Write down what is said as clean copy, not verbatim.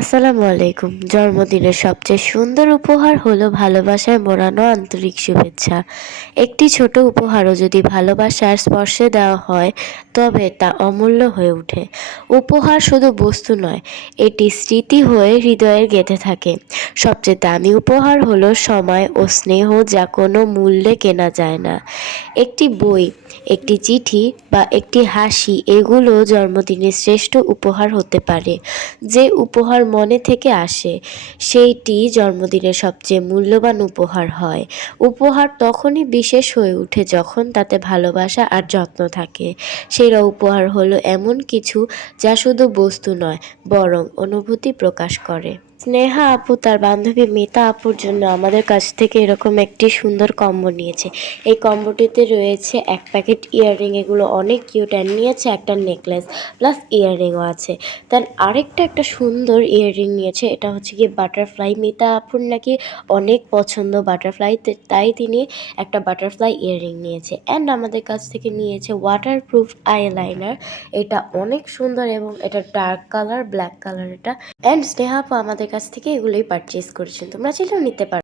আসসালামু আলাইকুম। জন্মদিনের সবচেয়ে সুন্দর উপহার হলো ভালোবাসায় মোড়ানো আন্তরিক শুভেচ্ছা। একটি ছোট উপহারও যদি ভালোবাসার স্পর্শে দেওয়া হয়, তবে তা অমূল্য হয়ে ওঠে। উপহার শুধু বস্তু নয়, এটি স্মৃতি হয়ে হৃদয়ে গেঁথে থাকে। সবচেয়ে দামি উপহার হলো সময় ও স্নেহ, যা কোনো মূল্যে কেনা যায় না। একটি বই, একটি চিঠি বা একটি হাসি, এগুলো জন্মদিনের শ্রেষ্ঠ উপহার হতে পারে। যে উপহার মনে থেকে আসে, সেইটি জন্মদিনের সবচেয়ে মূল্যবান উপহার হয়। উপহার তখনই বিশেষ হয়ে ওঠে যখন তাতে ভালোবাসা আর যত্ন থাকে। সেরা উপহার হলো এমন কিছু যা শুধু বস্তু নয়, বরং অনুভূতি প্রকাশ করে। স্নেহা আপু তার বান্ধবী মিতা আপুর জন্য আমাদের কাছ থেকে এরকম একটি সুন্দর কম্বো নিয়েছে। এই কম্বোটিতে রয়েছে এক প্যাকেট ইয়াররিং, এগুলো অনেক কিউট, অ্যান্ড নিয়েছে একটা নেকলেস প্লাস ইয়াররিংও আছে। দেন আরেকটা একটা সুন্দর ইয়াররিং নিয়েছে, এটা হচ্ছে গিয়ে বাটারফ্লাই। মিতা আপুর নাকি অনেক পছন্দ বাটারফ্লাই, তাই তিনি একটা বাটারফ্লাই ইয়াররিং নিয়েছে। অ্যান্ড আমাদের কাছ থেকে নিয়েছে ওয়াটারপ্রুফ আইলাইনার। এটা অনেক সুন্দর এবং এটা ডার্ক কালার, ব্ল্যাক কালার এটা। অ্যান্ড স্নেহা আপু আমাদের কাছ থেকে এগুলোই পারচেজ করেছেন, তোমরা চাইলেও নিতে পারো।